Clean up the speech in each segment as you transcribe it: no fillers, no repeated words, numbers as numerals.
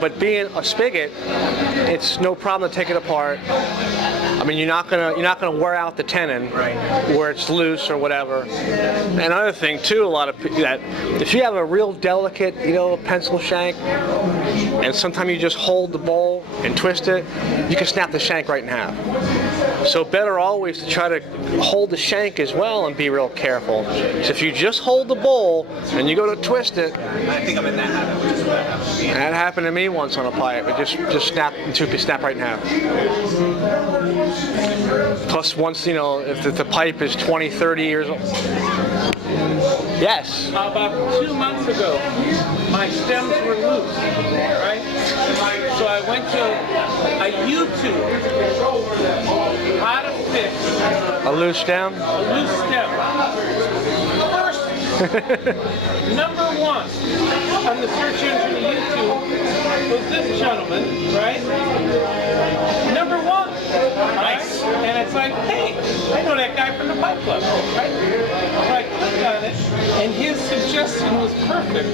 But being a spigot, it's no problem to take it apart. I mean, you're not gonna wear out the tenon where it's loose or whatever. And another thing too, a lot of that if you have a real delicate, pencil shank, and sometimes you just hold the bowl and twist it, you can snap the shank right in half. So better always to try to hold the shank as well and be real careful. So if you just hold the bowl and you go to twist it, I think I'm in that habit, which is what happened to me. that happened to me once on a pipe. It just snap right in half. Plus, once if the pipe is 20, 30 years old. Yes. About 2 months ago, my stems were loose, right? So I went to a YouTube, how to fix A loose stem? a loose stem. First, number one on the search engine of YouTube was this gentleman, right? Number one. Nice. And it's like, hey, I know that guy from the Pipe Club, right? So I clicked on it, and his suggestion was perfect.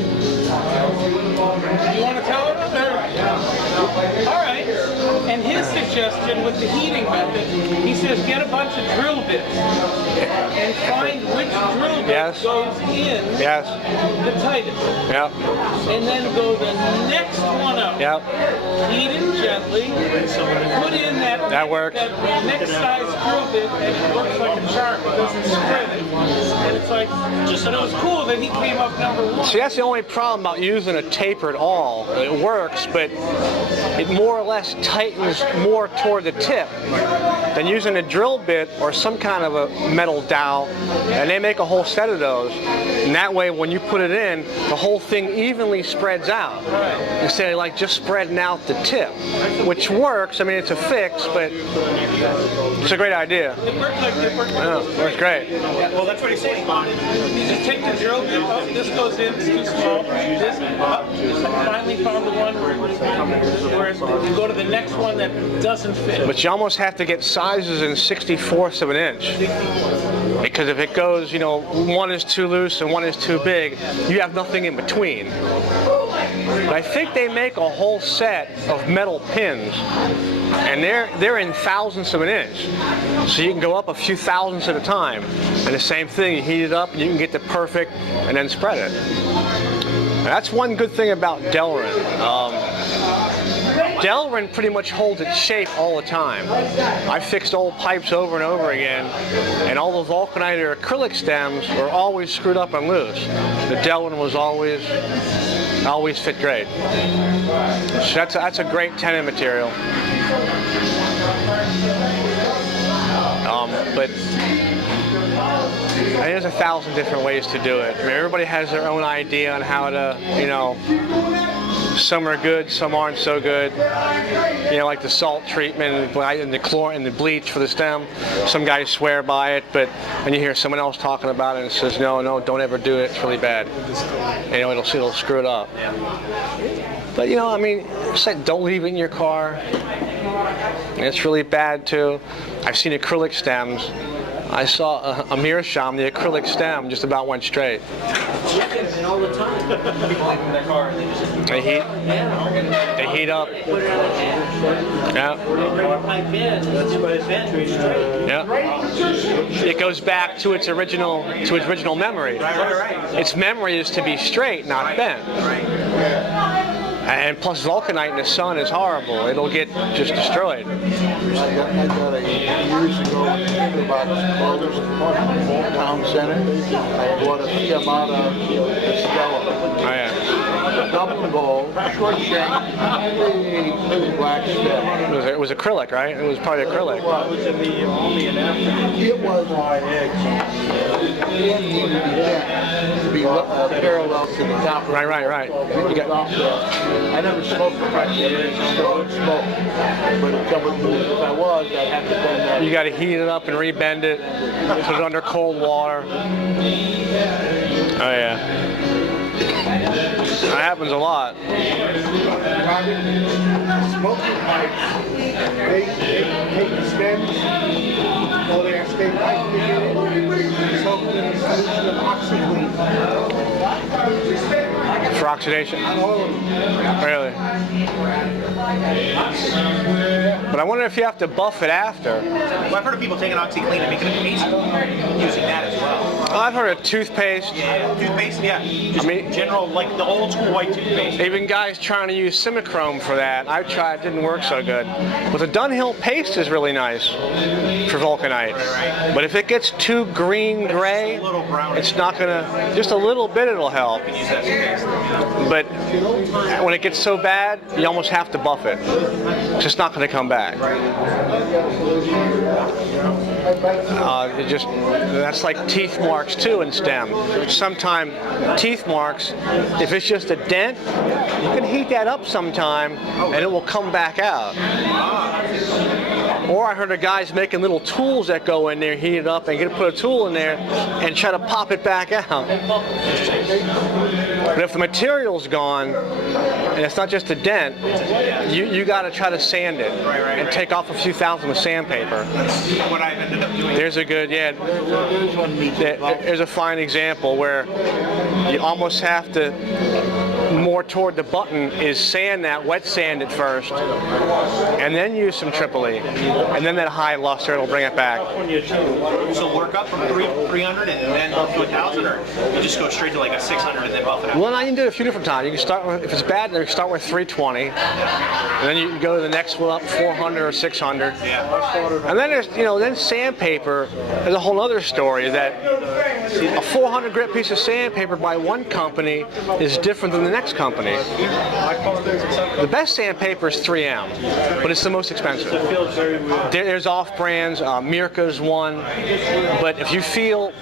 You want to tell it? All right. And his suggestion with the heating method, he says, get a bunch of drill bits and find which drill bit goes in the tightest. Yep. And then go the next one up. Yep. Heat it gently. Put in that works. That next size drill bit, and it works like a charm. It doesn't spread it. And it's like, and it was cool that he came up number one. See, that's the only problem about using a taper at all. It works, but it more or less tightens more toward the tip than using a drill bit or some kind of a metal dowel, and they make a whole set of those. And that way, when you put it in, the whole thing evenly spreads out instead of like just spreading out the tip, which works. I mean, it's a fix, but it's a great idea. It worked like it worked. Yeah, it works great. Yeah, well, that's what he's saying. You just take the drill bit. Oh, this goes in. It's too small. This. Finally found the one where you go to the next one that doesn't fit. But you almost have to get sizes in 64ths of an inch. Because if it goes, one is too loose and one is too big, you have nothing in between. But I think they make a whole set of metal pins, and they're in thousandths of an inch. So you can go up a few thousandths at a time. And the same thing, you heat it up, and you can get the perfect, and then spread it. And that's one good thing about Delrin. Delrin pretty much holds its shape all the time. I fixed old pipes over and over again, and all the vulcanite or acrylic stems were always screwed up and loose. The Delrin was always fit great. So that's a great tenon material. But there's 1,000 different ways to do it. I mean, everybody has their own idea on how to, some are good, some aren't so good. Like the salt treatment and the chlorine and the bleach for the stem. Some guys swear by it, but when you hear someone else talking about it and it says, no, don't ever do it, it's really bad. It'll screw it up. But it's like, don't leave it in your car. It's really bad too. I've seen acrylic stems. I saw a meerschaum, the acrylic stem just about went straight. And all the time. People leave in their car and they just... They heat up. Yeah. Yeah. It goes back to its original memory. Right. Its memory is to be straight, not bent. And plus vulcanite in the sun is horrible. It'll get just destroyed. I got years ago about town center. I bought a Cipolla Estella. Oh yeah. Double bowl, short shank, big black stem. It was acrylic, right? It was probably acrylic. It was to be parallel to the top. Right. You got. I never smoked for 5 years, so I smoke. But if I was, I'd have to bend that. You got to heat it up and rebend it, put it under cold water. Oh yeah. That happens a lot. Smoking pipes, they take the stems, or they stay right together, soak them in a solution of OxyClean. For oxidation? Really? But I wonder if you have to buff it after. Well, I've heard of people taking OxyClean and making a paste using that as well. I've heard of toothpaste. Yeah, toothpaste, yeah. Just I mean- general, like the old school white toothpaste. Even guys trying to use Simichrome for that. I tried, it didn't work so good. But the Dunhill paste is really nice for vulcanite. Right. But if it gets too green gray, a little brown. it's not gonna. Just a little bit, it'll help. Use that as a paste. But when it gets so bad, you almost have to buff it. It's just not gonna come back. That's like teeth marks too in stem. Sometimes teeth marks, if it's just a dent, you can heat that up sometime and it will come back out. Or I heard of guys making little tools that go in there, heat it up, and put a tool in there and try to pop it back out. But if the material's gone and it's not just a dent, you got to try to sand it and take off a few thousand with sandpaper. What I've ended up doing. There's a good, there's a fine example where you almost have to, more toward the button, is sand that, wet sand it first, and then use some Tripoli, and then that high luster, it'll bring it back. So work up from 300 and then up to 1,000, or you just go straight to like a 600 and then buff it up? Well, now you can do it a few different times. You can start with, if it's bad, then you start with 320, and then you can go to the next one up 400 or 600. Yeah. And then there's, then sandpaper is a whole other story. That a 400 grit piece of sandpaper by one company is different than the next company. The best sandpaper is 3M, but it's the most expensive. There's off brands. Mirka's one, but if you feel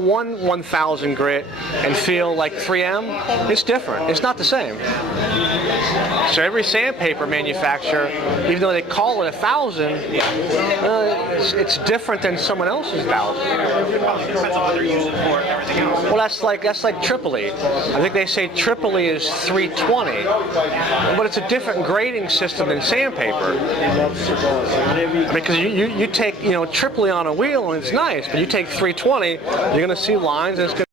1000 grit and feel like 3M, it's different. It's not the same. So every sandpaper manufacturer, even though they call it 1,000, it's different than someone else's 1,000. Depends on what they're using for and everything else. Well, that's like Tripoli. I think they say Tripoli is 320, but it's a different grading system than sandpaper. Because you take Tripoli on a wheel and it's nice, but you take 320, you're going to see lines and it's going